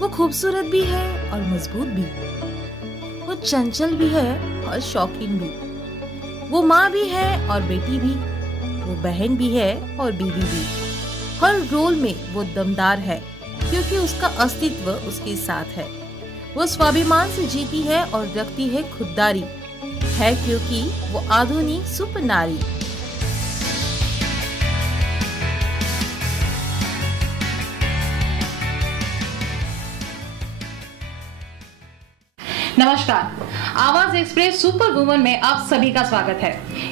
वो खूबसूरत भी है और मजबूत भी, वो चंचल भी है और शौकीन भी, वो माँ भी है और बेटी भी, वो बहन भी है और बीवी भी। हर रोल में वो दमदार है क्योंकि उसका अस्तित्व उसके साथ है। वो स्वाभिमान से जीती है और रखती है खुददारी, है क्योंकि वो आधुनिक सुपर नारी। नमस्कार, आवाज एक्सप्रेस सुपर वुमन में आप सभी का स्वागत है।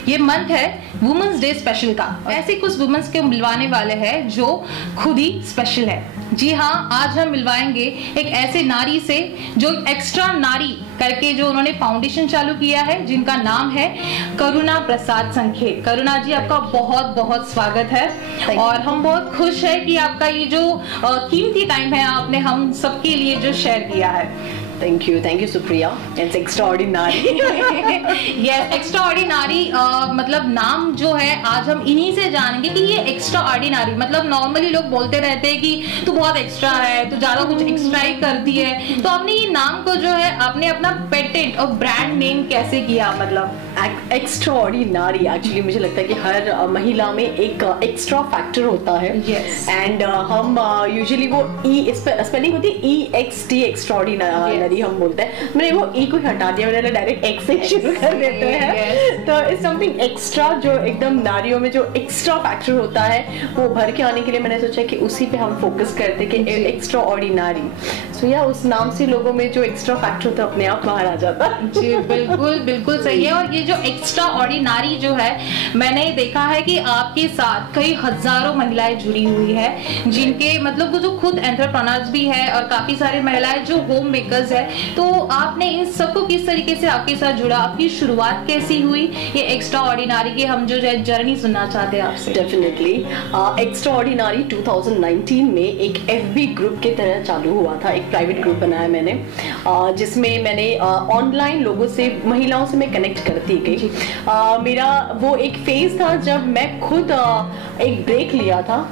ये मंथ है वुमेन्स डे स्पेशल का। ऐसे कुछ वुमेन्स के मिलवाने वाले हैं जो खुद ही स्पेशल है। जी हाँ, आज हम मिलवाएंगे एक ऐसे नारी से जो एक्स्ट्रा नारी करके जो उन्होंने फाउंडेशन चालू किया है, जिनका नाम है करुणा प्रसाद संखे। करुणा जी, आपका बहुत बहुत स्वागत है और हम बहुत खुश है कि आपका ये जो कीमती टाइम है आपने हम सबके लिए जो शेयर किया है। Thank you, Supriya. It's extraordinary. Yes, extraordinary मतलब नाम जो है आज हम इन्हीं से जानेंगे कि ये extraordinary मतलब नॉर्मली लोग बोलते रहते हैं कि तू बहुत एक्स्ट्रा है, तू ज्यादा कुछ एक्स्ट्रा ही करती है। तो आपने ये नाम को जो है आपने अपना पेटेंट और ब्रांड नेम कैसे किया? मतलब एक्स्ट्राऑर्डिनरी एक्चुअली मुझे लगता है कि हर महिला में एक एक्स्ट्रा फैक्टर होता है। एंड हम यूजुअली वो स्पेलिंग होती है EXT एक्स्ट्राऑर्डिनरी हम बोलते हैं। मैंने वो E को हटा दिया, मैंने डायरेक्ट X से शुरू कर देते हैं। तो इट्स समथिंग एक्स्ट्रा जो एकदम नारियों में जो एक्स्ट्रा फैक्टर होता है वो भर के आने के लिए मैंने सोचा कि उसी पे हम फोकस करते कि एक्स्ट्राऑर्डिनरी। सो या उस नाम से लोगों में जो एक्स्ट्रा फैक्टर होता है अपने आप बाहर आ जाता। जी बिल्कुल बिल्कुल सही है। और ये जो एक्स्ट्रा ऑर्डिनरी जो है, मैंने देखा है कि आपके साथ कई हजारों महिलाएं जुड़ी हुई है, जिनके मतलब वो जो खुद एंटरप्रेन्योर्स भी है और काफी सारी महिलाएं जो होम मेकर्स है। तो आपने इन सबको किस तरीके से आपके साथ जुड़ा, आपकी शुरुआत कैसी हुई ये एक्स्ट्रा ऑर्डिनरी की हम जो जर्नी सुनना चाहते हैं आपसे। डेफिनेटली एक्स्ट्रा ऑर्डिनरी 2019 में एक FB ग्रुप के तरह चालू हुआ था। एक प्राइवेट ग्रुप बनाया मैंने, जिसमें मैंने ऑनलाइन लोगों से, महिलाओं से मैं कनेक्ट करती गई। मेरा वो एक फेज था जब मैं खुद एक ब्रेक लिया था।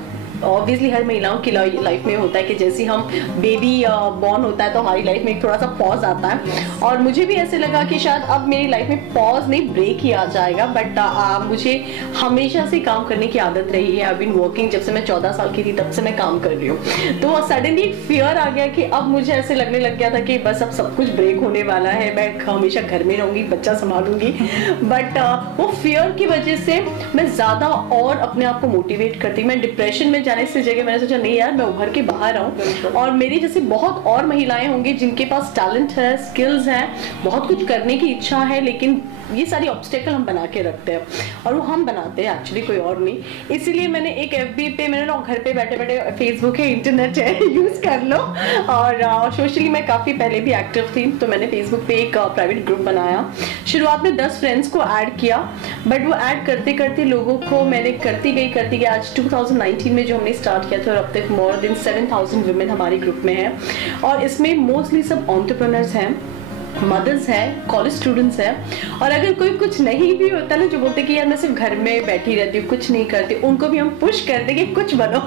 ऑब्वियसली हर महिलाओं की लाइफ में होता है कि जैसे हम बेबी बॉर्न होता है तो हमारी लाइफ में एक थोड़ा सा पॉज आता है, और मुझे भी ऐसे लगा कि शायद अब मेरी लाइफ में पॉज नहीं ब्रेक ही आ जाएगा। बट मुझे हमेशा से काम करने की आदत रही है। आई बीन वर्किंग जब से मैं 14 साल की थी, तब से मैं काम कर रही हूँ। तो सडनली एक फियर आ गया कि अब मुझे ऐसे लगने लग गया था कि बस अब सब कुछ ब्रेक होने वाला है, मैं हमेशा घर में रहूंगी, बच्चा संभालूंगी। बट वो फियर की वजह से मैं ज्यादा और अपने आप को मोटिवेट करती। मैं डिप्रेशन में जाने से जगह मैंने सोचा नहीं यार, मैं उभर के बाहर आऊं और मेरी जैसे बहुत और महिलाएं होंगी जिनके पास टैलेंट है, स्किल्स हैं, बहुत कुछ करने की इच्छा है, लेकिन ये सारी ऑब्स्टेकल हम बना के रखते हैं और वो हम बनाते हैं एक्चुअली, कोई और नहीं। इसीलिए मैंने एक FB पे, मैंने ना घर पे बैठे बैठे, फेसबुक है, इंटरनेट है, यूज कर लो। और सोशली मैं काफी पहले भी एक्टिव थी, तो मैंने फेसबुक पे एक प्राइवेट ग्रुप बनाया। शुरुआत में 10 फ्रेंड्स को ऐड किया, बट वो ऐड करते करते लोगों को मैंने करती गई। आज 2019 में जो हमने स्टार्ट किया था और अब तक मोर देन 7000 वुमेन हमारे ग्रुप में है। और इसमें मोस्टली सब एंटरप्रेन्योर्स हैं, मदर्स हैं, कॉलेज स्टूडेंट्स हैं, और अगर कोई कुछ नहीं भी होता ना, जो बोलते कि यार मैं सिर्फ घर में बैठी रहती हूँ, कुछ नहीं करती, उनको भी हम पुश करते कि कुछ बनो।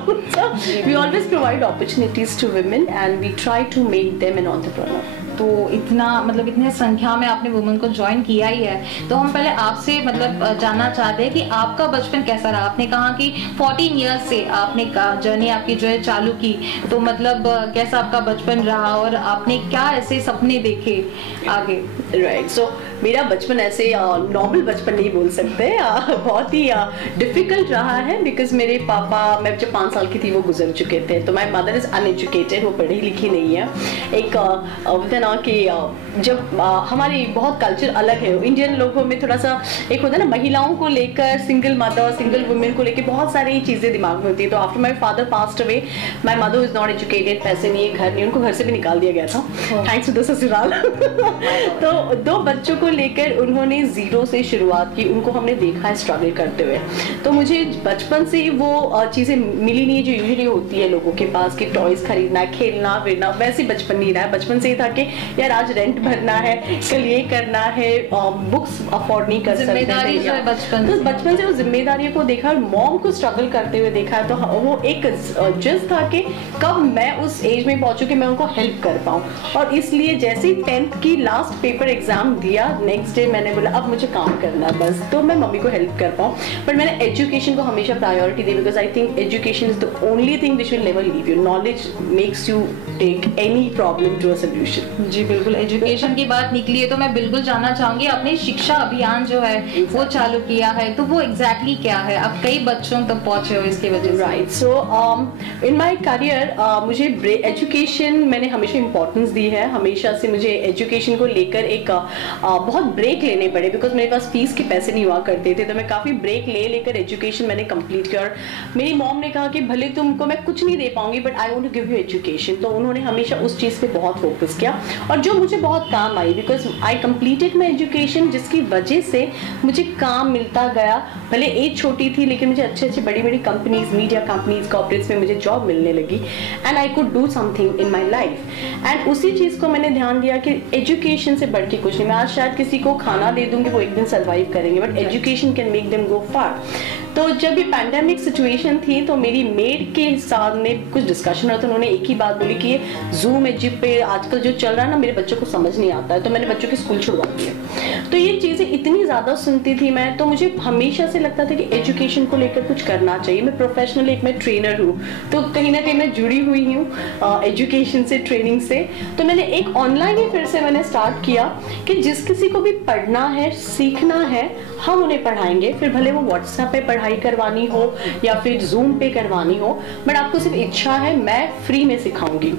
We always provide opportunities to women and we try to make them an entrepreneur. तो इतना मतलब इतने संख्या में आपने वुमेन को ज्वाइन किया ही है, तो हम पहले आपसे मतलब जानना चाहते हैं कि आपका बचपन कैसा रहा। आपने कहा कि 14 इयर्स से आपने जर्नी आपकी जो है चालू की, तो मतलब कैसा आपका बचपन रहा और आपने क्या ऐसे सपने देखे आगे? राइट, सो मेरा बचपन ऐसे नॉर्मल बचपन नहीं बोल सकते, बहुत ही डिफिकल्ट रहा है। बिकॉज मेरे पापा, मैं जब 5 साल की थी वो गुजर चुके थे, तो माई मदर इज अनएजुकेटेड, वो पढ़ी लिखी नहीं है। एक बोलते हैं ना कि जब हमारी बहुत कल्चर अलग है, इंडियन लोगों में थोड़ा सा एक होता है ना, महिलाओं को लेकर, सिंगल मदर, सिंगल वुमेन को लेकर बहुत सारी चीज़ें दिमाग में होती है। तो after my father passed away, my mother is not educated, पैसे नहीं है, घर नहीं, उनको घर से भी निकाल दिया गया था, थैंक्स टू द ससुराल। तो 2 बच्चों को लेकर उन्होंने जीरो से शुरुआत की, उनको हमने देखा है स्ट्रगल करते हुए। तो मुझे बचपन से ही वो चीज़ें मिली नहीं जो यूजुअली होती है लोगों के पास, कि टॉयज खरीदना, खेलना फिरना, वैसे बचपन नहीं रहा है। बचपन से ही था कि यार आज रेंट भरना है, कल ये करना है, बुक्स अफोर्ड नहीं कर सकते थे। बचपन से उस जिम्मेदारी को देखा और मॉम को स्ट्रगल करते हुए देखा, तो वो एक जज था कि कब मैं उस एज में पहुंचूं कि मैं उनको हेल्प कर पाऊं। और इसलिए जैसे ही 10th की लास्ट पेपर एग्जाम दिया, नेक्स्ट डे मैंने बोला अब मुझे काम करना है बस, तो मैं मम्मी को हेल्प कर पाऊं। बट मैंने एजुकेशन को हमेशा प्रायोरिटी दी, because I think education is the only thing which will never leave you. Knowledge makes you take any problem to a solution. जी बिल्कुल, एजुकेशन की बात निकली है तो मैं बिल्कुल जानना चाहूंगी, आपने शिक्षा अभियान जो है वो चालू किया है, तो वो एग्जैक्टली क्या है? आप कई बच्चों तक पहुंचे हो इसकी वजह से। Right, so in my career मुझे एजुकेशन मैंने हमेशा इंपॉर्टेंस दी है। हमेशा से मुझे एजुकेशन को लेकर एक बहुत ब्रेक लेने पड़े, बिकॉज मेरे पास फीस के पैसे नहीं हुआ करते थे, तो मैं काफ़ी ब्रेक लेकर एजुकेशन मैंने कंप्लीट किया। और मेरी मॉम ने कहा कि भले तुमको मैं कुछ नहीं दे पाऊंगी but I want to give you education, तो उन्होंने हमेशा उस चीज़ पे बहुत फोकस किया और जो मुझे बहुत काम आई, because I completed my education, जिसकी वजह से मुझे काम मिलता गया। भले एज छोटी थी लेकिन मुझे अच्छे अच्छे बड़ी बड़ी कंपनीज, मीडिया कंपनीज, कॉर्पोरेट्स में मुझे जॉब मिलने लगी and I could do something in my life. And उसी चीज़ को मैंने ध्यान दिया कि एजुकेशन से बढ़ के कुछ नहीं। मैं आज शायद किसी को खाना दे दूंगी, वो एक दिन सर्वाइव करेंगे, but education can make them go far. तो जब ये पैंडेमिक सिचुएशन थी तो मेरी मेड के साथ में कुछ डिस्कशन हुआ, तो उन्होंने एक ही बात बोली कि ये जूम एजिप पे आजकल जो चल रहा है ना, मेरे बच्चों को समझ नहीं आता है, तो मैंने बच्चों के स्कूल छुड़वा दिए। तो ये चीज़ें इतनी ज़्यादा सुनती थी मैं, तो मुझे हमेशा से लगता था कि एजुकेशन को लेकर कुछ करना चाहिए। मैं प्रोफेशनली एक मैं ट्रेनर हूँ, तो कहीं ना कहीं मैं जुड़ी हुई हूँ एजुकेशन से, ट्रेनिंग से। तो मैंने एक ऑनलाइन ही फिर से मैंने स्टार्ट किया कि जिस किसी को भी पढ़ना है, सीखना है, हम उन्हें पढ़ाएंगे। फिर भले वो व्हाट्सएप पे पढ़ाई करवानी हो या फिर जूम पे करवानी हो, बट आपको सिर्फ इच्छा है, मैं फ्री में सिखाऊंगी।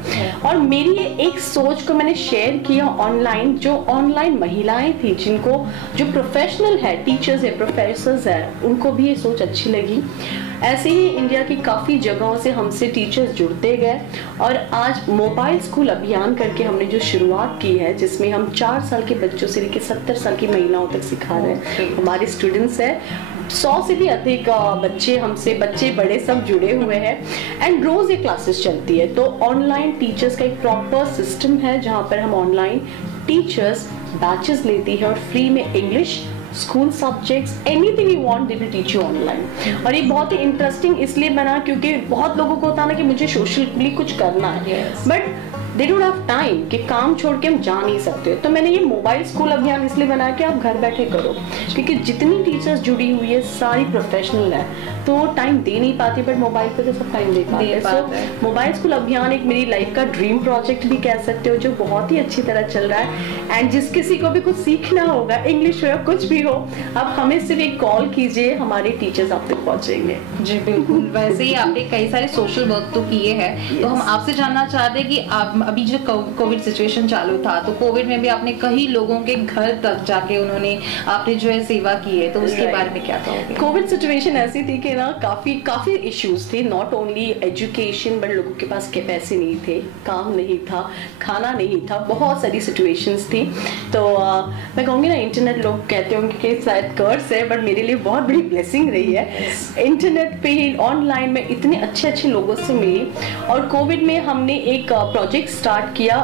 और मेरी ये एक सोच को मैंने शेयर किया ऑनलाइन। जो ऑनलाइन महिलाएं थी, जिनको जो प्रोफेशनल है, टीचर्स है, प्रोफेसर्स है, उनको भी ये सोच अच्छी लगी। ऐसे ही इंडिया की काफ़ी जगहों से हमसे टीचर्स जुड़ते गए और आज मोबाइल स्कूल अभियान करके हमने जो शुरुआत की है, जिसमें हम 4 साल के बच्चों से लेकर 70 साल की महिलाओं तक सिखा रहे हैं। हमारे स्टूडेंट्स हैं 100 से भी अधिक बच्चे, हमसे बच्चे बड़े सब जुड़े हुए हैं एंड रोज़ ये क्लासेस चलती है। तो ऑनलाइन टीचर्स का एक प्रॉपर सिस्टम है जहाँ पर हम ऑनलाइन टीचर्स बैचेस लेती है और फ्री में English, school subjects, anything you want they will teach you online. और ये बहुत ही इंटरेस्टिंग इसलिए बना क्योंकि बहुत लोगों को होता है ना कि मुझे सोशली कुछ करना है, but they don't have time, कि काम छोड़ के हम जा नहीं सकते। तो मैंने ये मोबाइल स्कूल अभियान इसलिए बनाया कि आप घर बैठे करो, क्योंकि जितनी टीचर्स जुड़ी हुई है सारी प्रोफेशनल है, तो टाइम दे नहीं पाती, बट मोबाइल पे तो सब टाइम दे पाते हैं। सो मोबाइल स्कूल अभियान एक मेरी लाइफ का ड्रीम प्रोजेक्ट भी कह सकते हो, जो बहुत ही अच्छी तरह चल रहा है। एंड जिस किसी को भी कुछ सीखना होगा, इंग्लिश हो या कुछ भी हो, आप हमें सिर्फ एक कॉल कीजिए, हमारे टीचर्स आप तक पहुंचेंगे। जी बिल्कुल। वैसे ही आपने कई सारे सोशल वर्क तो किए हैं, तो हम आपसे जानना चाहते हैं कि आप अभी जो कोविड सिचुएशन चालू था, तो कोविड में भी आपने कई लोगों के घर तक जाके आपने जो है सेवा की है, तो उसके बारे में क्या कहोगे? कोविड सिचुएशन ऐसी थी कि ना काफी इश्यूज थे, नॉट ओनली एजुकेशन, बट लोगों के पास के पैसे नहीं थे, काम नहीं था, खाना नहीं था, बहुत सारी सिचुएशंस थी। तो मैं कहूँगी ना, इंटरनेट, लोग कहते होंगे कि शायद कर्स है, बट मेरे लिए बहुत बड़ी ब्लेसिंग रही है। इंटरनेट पे ही ऑनलाइन में इतने अच्छे लोगों से मिली। और कोविड में हमने एक प्रोजेक्ट स्टार्ट किया,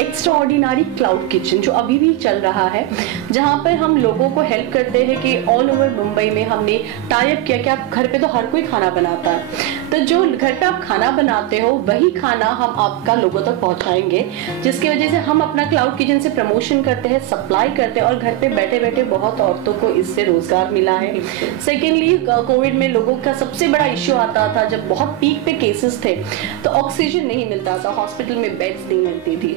एक्स्ट्रा ऑर्डिनरी क्लाउड किचन, जो अभी भी चल रहा है, जहाँ पर हम लोगों को हेल्प करते हैं कि ऑल ओवर मुंबई में हमने टाई अप किया कि आप घर पे तो हर कोई खाना बनाता है, तो जो घर पे आप खाना बनाते हो वही खाना हम आपका लोगों तक पहुंचाएंगे, जिसकी वजह से हम अपना क्लाउड किचन से प्रमोशन करते हैं, सप्लाई करते हैं, और घर पे बैठे बैठे बहुत औरतों को इससे रोजगार मिला है। सेकेंडली, कोविड में लोगों का सबसे बड़ा इश्यू आता था, जब बहुत पीक पे केसेस थे तो ऑक्सीजन नहीं मिलता था, हॉस्पिटल में बेड्स नहीं मिलती थी।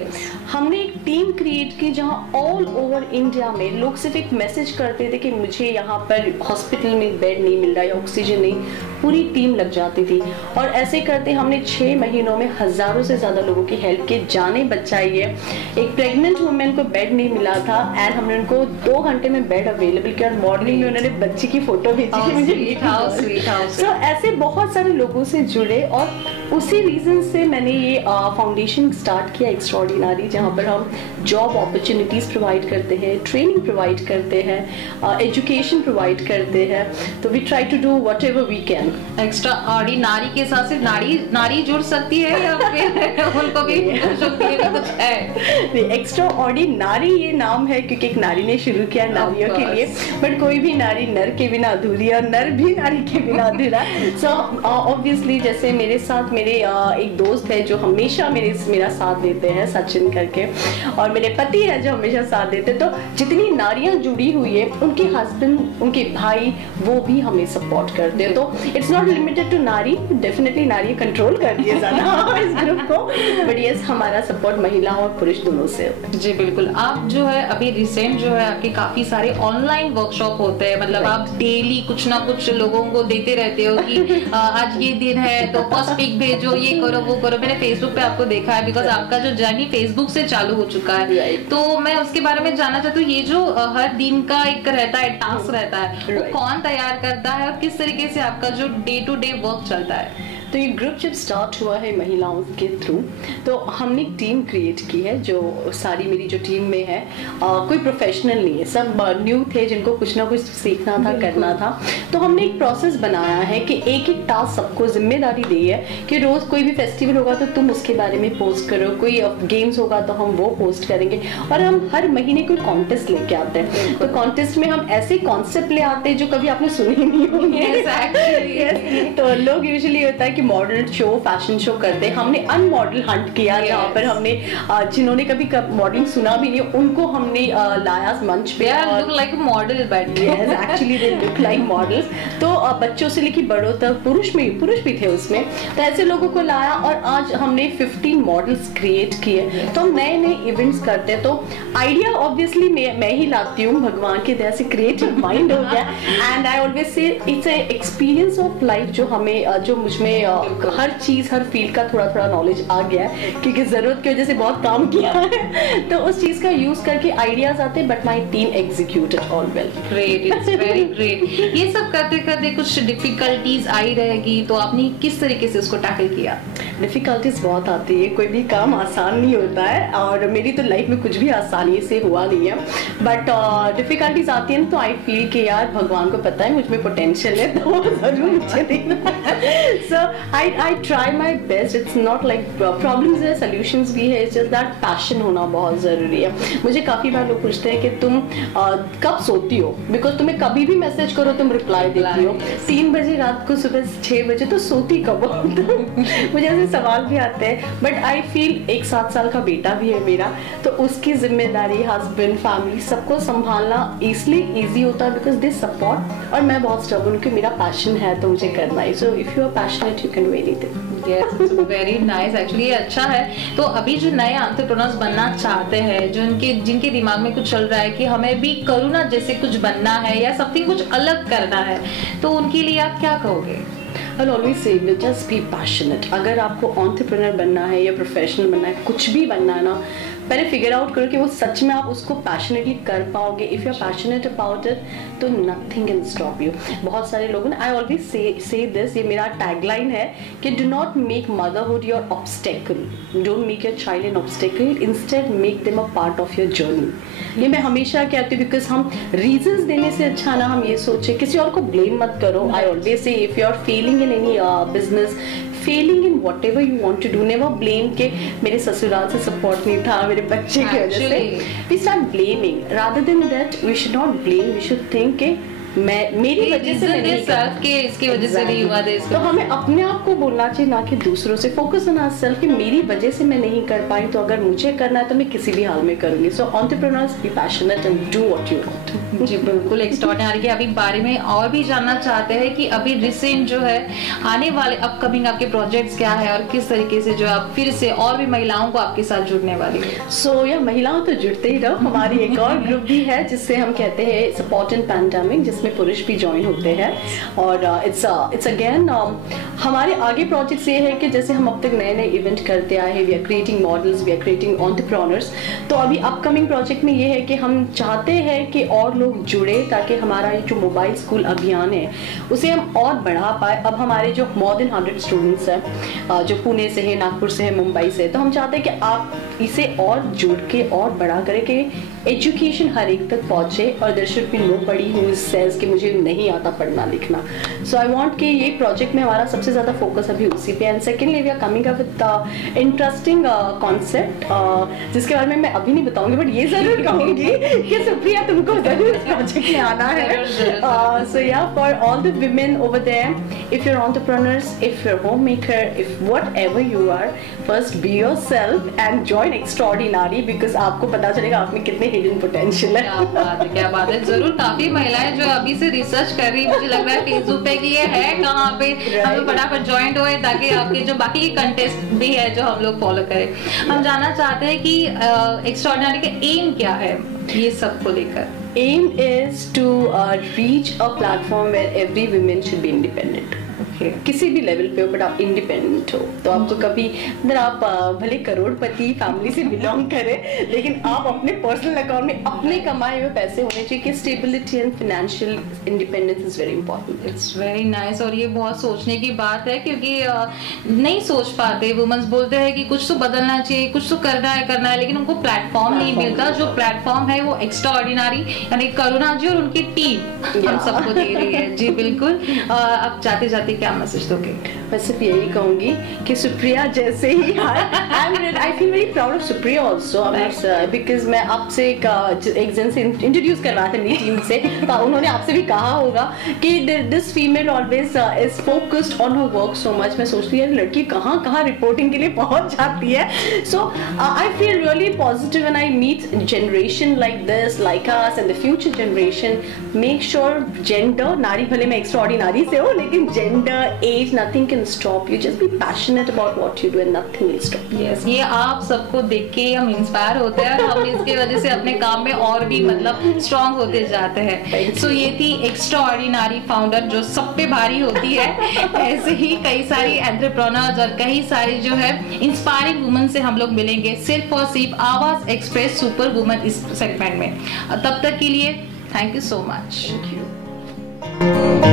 हमने एक टीम क्रिएट की जहां ऑल ओवर इंडिया में लोग सिर्फ एक मैसेज करते थे कि मुझे यहाँ पर हॉस्पिटल में बेड नहीं मिल रहा है, ऑक्सीजन नहीं, पूरी टीम लग जाती थी। और ऐसे करते हमने 6 महीनों में हजारों से ज्यादा लोगों की हेल्प की, जाने बचाई है। एक प्रेग्नेंट वुमेन को बेड नहीं मिला था एंड हमने उनको 2 घंटे में बेड अवेलेबल किया, और मॉर्निंग में उन्होंने बच्ची की फोटो भेजी कि मुझे। सो ऐसे बहुत सारे लोगों से जुड़े, और उसी रीजन से मैंने ये फाउंडेशन स्टार्ट किया एक्स्ट्राऑर्डिनरी, जहाँ पर हम जॉब अपॉर्चुनिटीज प्रोवाइड करते हैं, ट्रेनिंग प्रोवाइड करते हैं, एजुकेशन प्रोवाइड करते हैं। तो we try to do whatever we can. Extraordinary के साथ सिर्फ नारी जुड़ सकती है या फिर उनको भी कुछ है? एक्स्ट्रा ऑर्डिनरी ये नाम है क्योंकि एक नारी ने शुरू किया नारियों के लिए, बट कोई भी नारी नर के बिना अधूरी और नर भी नारी के बिना अधूरा। सो ऑब्वियसली जैसे मेरे साथ मेरे एक दोस्त है जो हमेशा मेरा साथ देते हैं, सचिन करके, और मेरे पति है जो हमेशा साथ देते हैं। तो जितनी नारियां जुड़ी हुई है, उनके हस्बैंड, उनके भाई, वो भी हमें सपोर्ट करते हैं। तो इट्स नॉट लिमिटेड टू नारी, डेफिनेटली नारी कंट्रोल कर दिए ज्यादा इस ग्रुप को, बट यस हमारा सपोर्ट महिलाओं और पुरुष दोनों से। जी बिल्कुल। आप जो है अभी रिसेंट जो है आपके काफी सारे ऑनलाइन वर्कशॉप होते हैं, मतलब आप डेली कुछ ना कुछ लोगों को देते रहते हो कि आज ये दिन है तो फर्स्ट पिक भेजो, ये करो वो करो। मैंने फेसबुक पे आपको देखा है, बिकॉज आपका जो जर्नी फेसबुक से चालू हो चुका है। तो मैं उसके बारे में जानना चाहती हूँ, ये जो हर दिन का एक रहता है, टास्क रहता है, वो कौन तैयार करता है और किस तरीके से आपका जो डे टू डे वर्क चलता है? तो ये ग्रुप जब स्टार्ट हुआ है महिलाओं के थ्रू, तो हमने एक टीम क्रिएट की है जो सारी मेरी जो टीम में है, कोई प्रोफेशनल नहीं है, सब न्यू थे जिनको कुछ ना कुछ सीखना था, करना था। तो हमने एक प्रोसेस बनाया है कि एक एक टास्क सबको जिम्मेदारी दी है कि रोज कोई भी फेस्टिवल होगा तो तुम उसके बारे में पोस्ट करो, कोई गेम्स होगा तो हम वो पोस्ट करेंगे, और हम हर महीने कोई कॉन्टेस्ट लेके आते हैं। तो कॉन्टेस्ट में हम ऐसे कॉन्सेप्ट ले आते हैं जो कभी आपने सुने ही नहीं होंगे। तो लोग यूजुअली होता है कि मॉडल शो, फैशन शो करते हैं, हमने अनमॉडल हंट किया जहाँ पर हमने जिन्होंने कभी मॉडलिंग सुना भी नहीं उनको हमने लाया मंच पे। look like a model, but yes, actually they look like models। तो बच्चों से लेकर बड़ों तक, पुरुष भी थे उसमें, तो ऐसे लोगों को लाया और आज हमने 15 मॉडल्स क्रिएट किए। तो हम नए नए इवेंट्स करते हैं। तो आइडिया ऑब्वियसली मैं ही लाती हूँ, भगवान की दया से क्रिएटिव माइंड हो गया, एंड आई ऑलवेज से it's a experience of life जो हमें, जो मुझमें हर चीज, हर फील्ड का थोड़ा थोड़ा नॉलेज आ गया है क्योंकि जरूरत की वजह से बहुत काम किया है। तो उस चीज का यूज करके आइडियाज आते हैं, but my team executed all well. Great, it's very great. ये सब करते करते कुछ डिफिकल्टीज आई रहेगी, तो आपने किस तरीके से उसको टैकल किया? डिफिकल्टीज बहुत आती है, कोई भी काम आसान नहीं होता है, और मेरी तो लाइफ में कुछ भी आसानी से हुआ नहीं है, बट डिफिकल्टीज आती है तो आई फील कि यार भगवान को पता है मुझ में पोटेंशियल है, तो जरूर मुझे देना। सो I try my best. It's not like problems है, solutions भी है, it's just that passion होना बहुत जरूरी है। मुझे काफी बार लोग पूछते हैं कि तुम कब सोती हो, बिकॉज तुम्हें कभी भी मैसेज करो तुम रिप्लाई देती हो, 3 बजे रात को, सुबह 6 बजे, तो सोती कब हो? मुझे ऐसे सवाल भी आते हैं, बट आई फील एक 7 साल का बेटा भी है मेरा, तो उसकी जिम्मेदारी, हस्बैंड, फैमिली, सबको संभालना इसलिए ईजी होता है बिकॉज दे सपोर्ट, और मैं बहुत स्टबर्न कि मेरा पैशन है तो मुझे करना है। So if you are passionate you can do anything. Yes, very nice. Actually ये अच्छा है। तो अभी जो नए एंटरप्रेन्योर्स बनना चाहते हैं, जो जिनके दिमाग में कुछ चल रहा है कि हमें भी करुणा जैसे कुछ बनना है या समथिंग कुछ अलग करना है, तो उनके लिए आप क्या कहोगे? I'll always say just be passionate। अगर आपको एंटरप्रेन्योर बनना है या प्रोफेशनल बनना है, कुछ भी बनना है ना, पहले फिगर आउट करो कि वो सच में आप उसको पैशनेटली कर पाओगे। If you are passionate about it तो नथिंग कैन स्टॉप यू। बहुत सारे लोग ना, आई ऑलवेज से दिस, ये मेरा टैगलाइन है कि do not make motherhood your obstacle, don't make your child N obstacle, instead make them a part of your journey. ये मैं हमेशा कहती हूँ, बिकॉज हम रीजंस देने से अच्छा ना हम ये सोचे, किसी और को ब्लेम मत करो। I always say if you are failing in any business, failing in whatever you want to do, never blame के मेरे ससुराल से सपोर्ट नहीं था, मेरे बच्चे की वजह से। We start blaming, rather than that we should not blame, we should think के मेरी वजह से इसकी वजह से नहीं हुआ। तो हमें अपने आप को बोलना चाहिए, ना कि दूसरों से। फोकस ऑन आवरसेल्फ कि मेरी वजह से मैं नहीं कर पाई, तो अगर मुझे करना है तो मैं किसी भी हाल में करूंगी। So entrepreneurs be passionate and do what you want. जी बिल्कुल। एक्स्ट्राऑर्डिनरी के अभी बारे में और भी जानना चाहते हैं कि अभी रिसेंट जो है आने वाले अपकमिंग आपके प्रोजेक्ट्स क्या है और किस तरीके से जो आप फिर से और भी महिलाओं को आपके साथ जुड़ने वाली है? सो या महिलाओं तो जुड़ते ही रहो। हमारी एक और ग्रुप भी है जिससे हम कहते हैं सपोर्ट इन पैंडेमिक, जिसमें पुरुष भी ज्वाइन होते हैं। और इट्स अगेन हमारे आगे प्रोजेक्ट्स ये है कि जैसे हम अब तक नए नए इवेंट करते आए हैं, we are creating models, we are creating entrepreneurs. तो अभी अपकमिंग प्रोजेक्ट में ये है कि हम चाहते हैं कि और लोग जुड़े, ताकि हमारा ये जो मोबाइल स्कूल अभियान है उसे हम और बढ़ा पाए। अब हमारे जो मोर देन 100 स्टूडेंट्स हैं जो पुणे से है, नागपुर से है, मुंबई से, तो हम चाहते हैं कि आप इसे और जुड़ के और बड़ा करें कि एजुकेशन हर एक तक पहुंचे और there should be nobody who says कि मुझे नहीं आता पढ़ना लिखना. सो आई वांट कि ये प्रोजेक्ट में हमारा सबसे ज़्यादा फोकस अभी उसी पे. And secondly we are coming up with interesting concept जिसके बारे में मैं अभी नहीं बताऊंगी, बट ये ज़रूर कहूँगी कि सुप्रिया तुमको ज़रूर इस प्रोजेक्ट में आना है. सो या for all the women over there, if you're entrepreneurs, if you're homemaker, if whatever you are, first be yourself and join Extraordinary because आपको पता चलेगा आप में कितने hidden potential है. क्या बात है. जरूर काफी महिलाएं जो अभी से रिसर्च कर रही, मुझे लग रहा है फेसबुक पे कि ये है कहाँ पे, हम लोग फटाफट ज्वाइन होए ताकि आपके जो बाकी के कंटेस्ट भी है जो हम लोग फॉलो करें. हम जानना चाहते हैं कि एक्स्ट्राऑर्डिनरी का एम क्या है ये सब को लेकर. Aim is to reach a platform where every woman should be independent. किसी भी लेवल पे हो बट आप इंडिपेंडेंट हो. तो आपको कभी अगर आप भले करोड़पति फैमिली से बिलोंग करें लेकिन आप अपने पर्सनल अकाउंट में अपने कमाए हुए पैसे होने चाहिए कि stability and financial independence is very important. It's very nice. और ये बहुत सोचने की बात है क्योंकि नहीं सोच पाते. वुमेन्स बोलते हैं कि कुछ तो बदलना चाहिए, कुछ तो करना है लेकिन उनको प्लेटफॉर्म नहीं मिलता. जो प्लेटफॉर्म है वो एक्स्ट्राऑर्डिनरी यानी करुणा जी और उनकी टीम हम सबको दे रही है. जी बिल्कुल. अब जाते जाते क्या मैसेज दोगे? मैं सिर्फ यही कहूंगी कि सुप्रिया जैसे ही I feel very proud of Supriya also because मैं आपसे एक जन से इंट्रोड्यूस करवाया था मेरी टीम से, तो उन्होंने आपसे भी कहा होगा कि this female always is focused on her work so much. मैं सोचती हूँ लड़की कहाँ कहाँ रिपोर्टिंग के लिए पहुंच जाती है. So I feel really positive when I meet generation like this, like us and the future generation. Make sure gender, नारी भले मैं एक्स्ट्राऑर्डिनरी से हूँ लेकिन gender, age, nothing can stop you. Just be passionate about what you do and nothing will stop you. Yes, ये आप सबको देख के हम इंस्पायर होते हैं और हम इसके वजह से अपने काम में और भी मतलब स्ट्रॉन्ग होते जाते हैं. सो ये थी एक्स्ट्राऑर्डिनरी फाउंडर जो सब पे भारी होती है. ऐसे ही कई सारी एंटरप्रेन्योर्स और कई सारी जो है इंस्पायरिंग वुमेन से हम लोग मिलेंगे सिर्फ और सिर्फ आवाज एक्सप्रेस सुपर वुमेन इस सेगमेंट में. तब तक के लिए thank you so much. Thank you.